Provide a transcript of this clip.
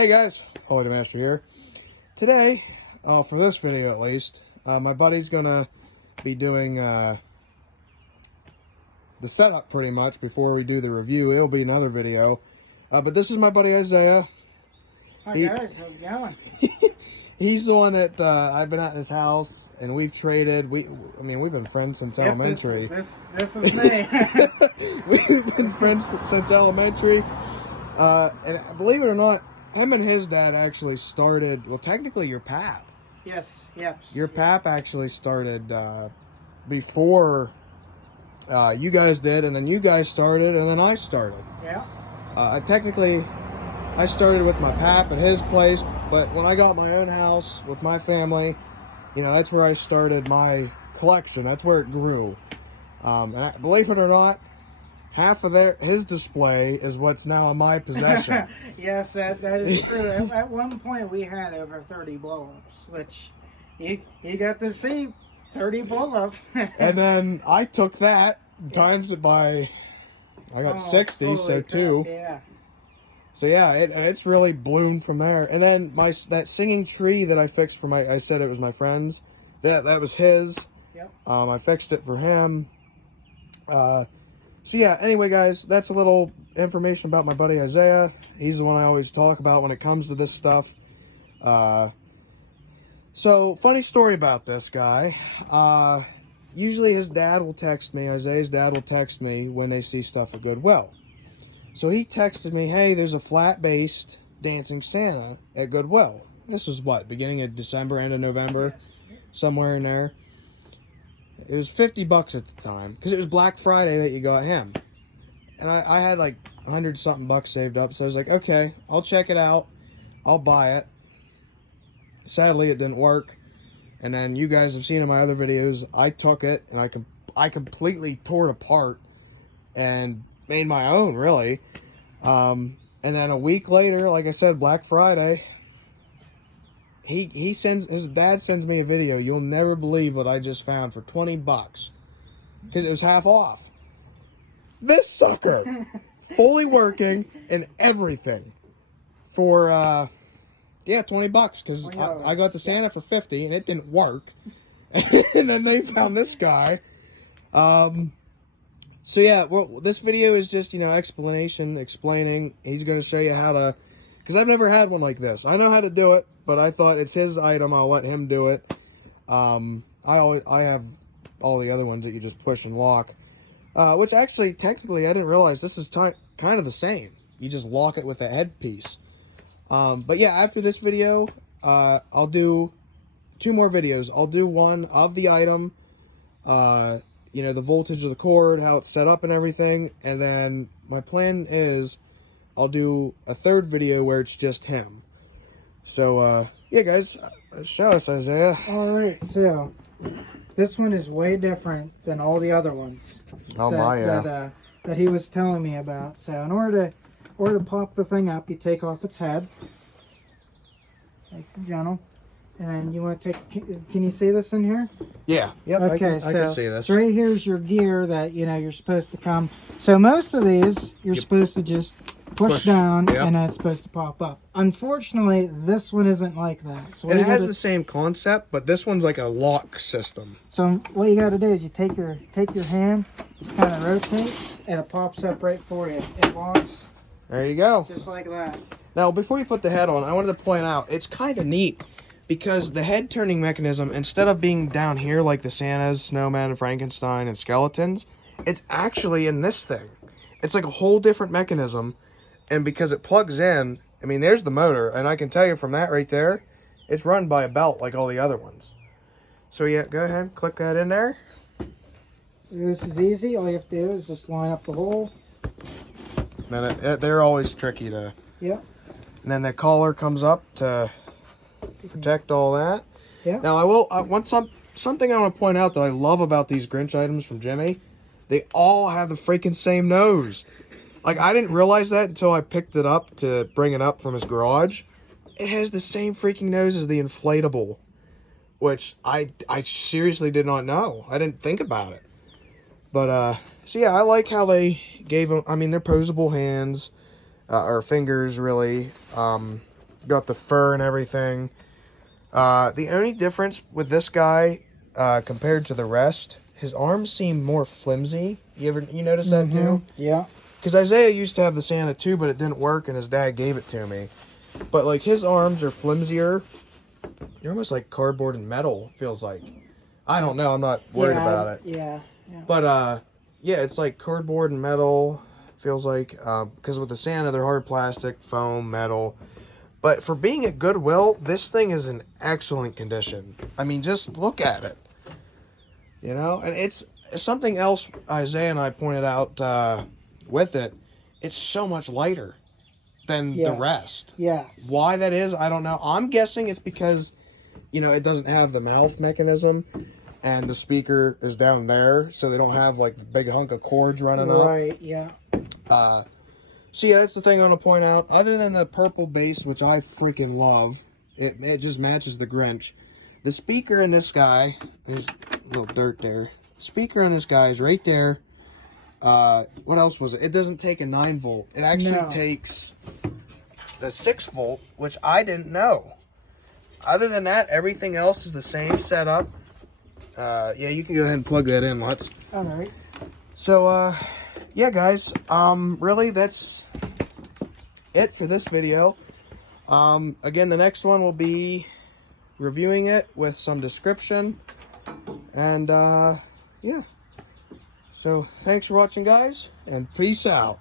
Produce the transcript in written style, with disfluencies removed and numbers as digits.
Hey guys, Holiday Master here. Today, for this video at least, my buddy's gonna be doing the setup pretty much before we do the review. It'll be another video. But this is my buddy Isaiah. Hi guys, how's it going? He's the one that I've been at his house, and we've traded. We've been friends since elementary. This is me. We've been friends since elementary. And believe it or not, him and his dad actually started, well, technically your pap. Yes, yep. Your pap actually started before you guys did, and then you guys started, and then I started. Yeah. I started with my pap at his place, but when I got my own house with my family, you know, that's where I started my collection. That's where it grew. And believe it or not, half of his display is what's now in my possession. Yes, that is true. At one point, we had over 30 blow-ups, which you got to see 30 blow-ups. And then I took that, times it by, I got 60, so 2. Yeah. So yeah, it's really bloomed from there. And then that singing tree that I fixed for I said it was my friend's, that was his. Yep. I fixed it for him. So yeah, anyway guys, that's a little information about my buddy Isaiah. He's the one I always talk about when it comes to this stuff. So, funny story about this guy. Usually his dad will text me, Isaiah's dad will text me when they see stuff at Goodwill. So he texted me, hey, there's a flat-based dancing Santa at Goodwill. This was what, beginning of December, end of November? Somewhere in there. It was $50 at the time, because it was Black Friday that you got him. And I had like 100-something bucks saved up, so I was like, okay, I'll check it out. I'll buy it. Sadly, it didn't work. And then you guys have seen in my other videos, I took it, and I completely tore it apart and made my own, really. And then a week later, like I said, Black Friday, his dad sends me a video. You'll never believe what I just found for $20 because it was half off. This sucker, fully working and everything, for $20 because I got the Santa for $50 and it didn't work. And then they found this guy. So yeah, well, this video is just, explaining. He's going to show you how to, because I've never had one like this. I know how to do it, but I thought it's his item. I'll let him do it. I have all the other ones that you just push and lock, which actually, technically, I didn't realize this is kind of the same. You just lock it with a headpiece. But yeah, after this video, I'll do 2 more videos. I'll do one of the item, the voltage of the cord, how it's set up and everything. And then my plan is I'll do a 3rd video where it's just him. So, yeah, guys, show us, Isaiah. All right, so this one is way different than all the other ones. Oh, yeah. That he was telling me about. So in order to pop the thing up, you take off its head, like gentle, and you want to take. Can you see this in here? Yeah. Yep. Okay. I can see this. So right here's your gear that you're supposed to come. So most of these you're supposed to just push down, and then it's supposed to pop up. Unfortunately, this one isn't like that. So it has the same concept, but this one's like a lock system. So what you got to do is you take your hand, just kind of rotate, and it pops up right for you. It locks. There you go. Just like that. Now, before you put the head on, I wanted to point out, it's kind of neat because the head turning mechanism, instead of being down here like the Santas, Snowmen, Frankenstein, and Skeletons, it's actually in this thing. It's like a whole different mechanism, and because it plugs in, there's the motor, and I can tell you from that right there, it's run by a belt like all the other ones. So yeah, go ahead, click that in there. This is easy. All you have to do is just line up the hole. Then they're always tricky to... Yep. And then the collar comes up to protect all that. Yeah. Now something I want to point out that I love about these Grinch items from Gemmy. They all have the freaking same nose. Like, I didn't realize that until I picked it up to bring it up from his garage. It has the same freaking nose as the inflatable, which I seriously did not know. I didn't think about it. But so yeah, I like how they gave them. They're posable hands. or fingers really. got the fur and everything. The only difference with this guy compared to the rest, his arms seem more flimsy. You notice that too? Yeah. Because Isaiah used to have the Santa too, but it didn't work, and his dad gave it to me. But like his arms are flimsier. They're almost like cardboard and metal. Feels like. I don't know. I'm not worried about it. Yeah. But yeah, it's like cardboard and metal. Feels like because with the Santa, they're hard plastic, foam, metal. But for being at Goodwill, this thing is in excellent condition. I mean, just look at it. You know, and it's something else Isaiah and I pointed out with it. It's so much lighter than the rest. Yes. Why that is, I don't know. I'm guessing it's because, you know, it doesn't have the mouth mechanism, and the speaker is down there, so they don't have like the big hunk of cords running up. Right. Yeah. So yeah, that's the thing I want to point out. Other than the purple base, which I freaking love, it just matches the Grinch. The speaker in this guy, there's a little dirt there. The speaker in this guy is right there. What else was it? It doesn't take a 9-volt. It actually takes the 6-volt, which I didn't know. Other than that, everything else is the same setup. Yeah, you can go ahead and plug that in, Lutz. All right. So, yeah, guys, really, that's it for this video. Again, the next one will be reviewing it with some description, and, yeah. So, thanks for watching, guys, and peace out.